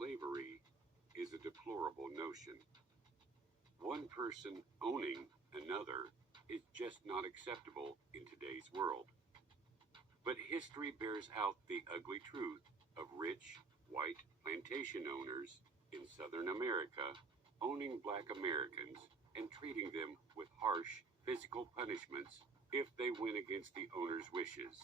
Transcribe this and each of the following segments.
Slavery is a deplorable notion. One person owning another is just not acceptable in today's world. But history bears out the ugly truth of rich, white plantation owners in Southern America owning Black Americans and treating them with harsh physical punishments if they went against the owner's wishes.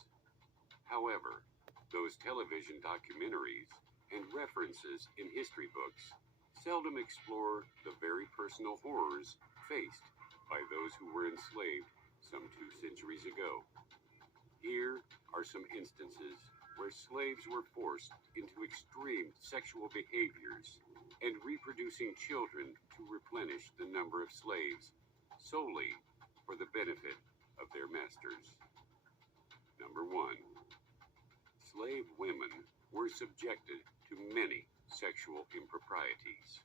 However, those television documentaries and references in history books seldom explore the very personal horrors faced by those who were enslaved some 2 centuries ago. Here are some instances where slaves were forced into extreme sexual behaviors and reproducing children to replenish the number of slaves solely for the benefit of their masters. Number 1. Slave women were subjected to many sexual improprieties.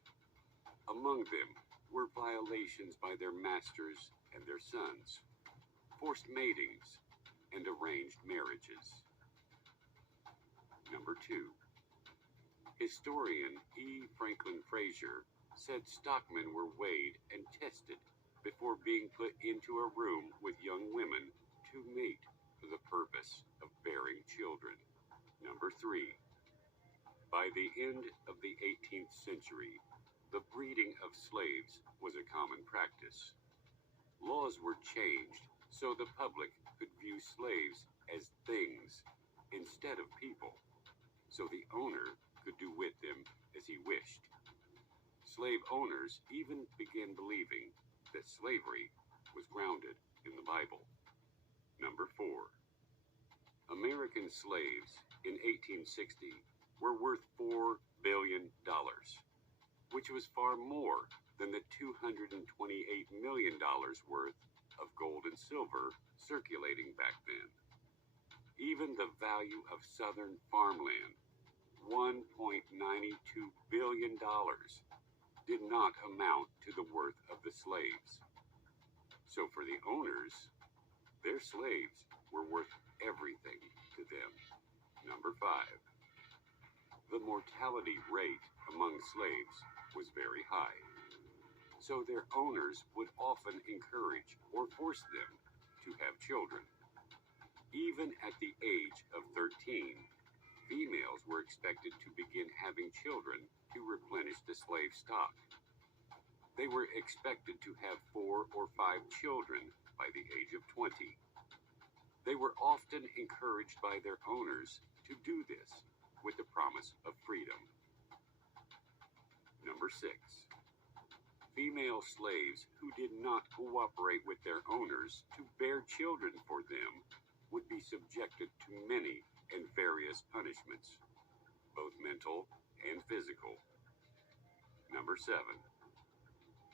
Among them were violations by their masters and their sons, forced matings, and arranged marriages. Number 2. Historian E. Franklin Frazier said stockmen were weighed and tested before being put into a room with young women to mate for the purpose of bearing children. Number 3. By the end of the 18th century, the breeding of slaves was a common practice. Laws were changed so the public could view slaves as things instead of people, so the owner could do with them as he wished. Slave owners even began believing that slavery was grounded in the Bible. Number 4. American slaves in 1860 were worth $4 billion, which was far more than the $228 million worth of gold and silver circulating back then. Even the value of southern farmland, $1.92 billion, did not amount to the worth of the slaves. So for the owners, their slaves were worth everything to them. Number 5. The mortality rate among slaves was very high, so their owners would often encourage or force them to have children. Even at the age of 13, females were expected to begin having children to replenish the slave stock. They were expected to have 4 or 5 children by the age of 20. They were often encouraged by their owners to do this with the promise of freedom. Number 6. Female slaves who did not cooperate with their owners to bear children for them would be subjected to many and various punishments, both mental and physical. Number 7.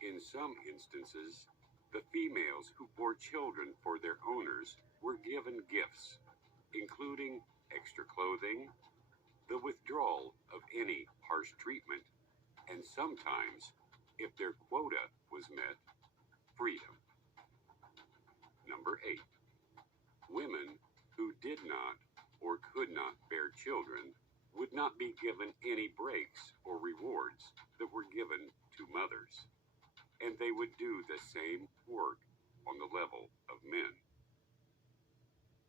In some instances, the females who bore children for their owners were given gifts, including extra clothing, the withdrawal of any harsh treatment, and sometimes, if their quota was met, freedom. Number 8. Women who did not or could not bear children would not be given any breaks or rewards that were given to mothers, and they would do the same work on the level of men.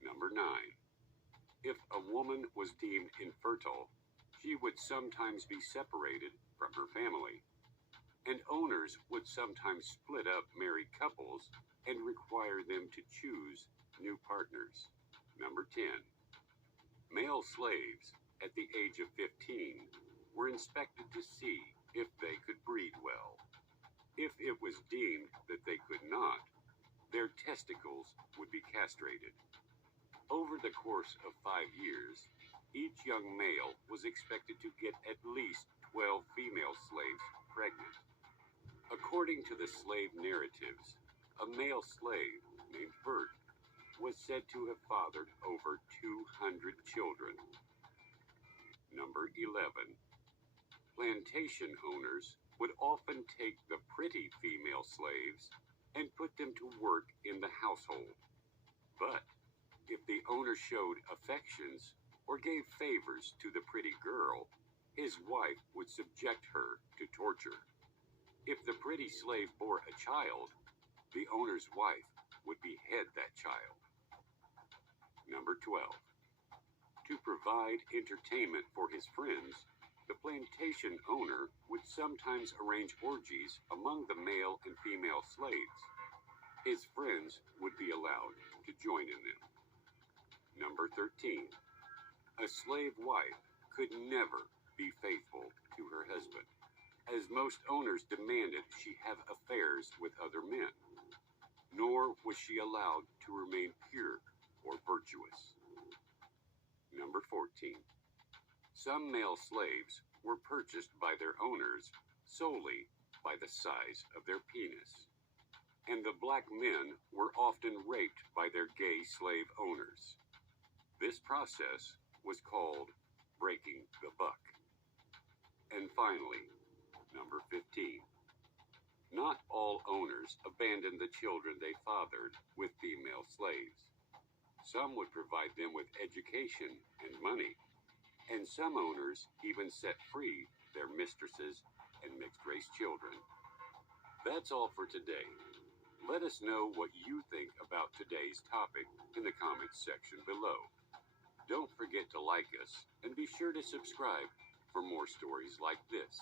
Number 9. If a woman was deemed infertile, she would sometimes be separated from her family, and owners would sometimes split up married couples and require them to choose new partners. Number 10. Male slaves at the age of 15 were inspected to see if they could breed well. If it was deemed that they could not, their testicles would be castrated. Over the course of 5 years, each young male was expected to get at least 12 female slaves pregnant. According to the slave narratives, a male slave named Bert was said to have fathered over 200 children. Number 11. Plantation owners would often take the pretty female slaves and put them to work in the household. But if the owner showed affections or gave favors to the pretty girl, his wife would subject her to torture. If the pretty slave bore a child, the owner's wife would behead that child. Number 12. To provide entertainment for his friends, the plantation owner would sometimes arrange orgies among the male and female slaves. His friends would be allowed to join in them. Number 13. A slave wife could never be faithful to her husband, as most owners demanded she have affairs with other men, nor was she allowed to remain pure or virtuous. Number 14. Some male slaves were purchased by their owners solely by the size of their penis, and the black men were often raped by their gay slave owners. This process was called breaking the buck. And finally, number 15. Not all owners abandoned the children they fathered with female slaves. Some would provide them with education and money, and some owners even set free their mistresses and mixed-race children. That's all for today. Let us know what you think about today's topic in the comments section below. Don't forget to like us, and be sure to subscribe for more stories like this.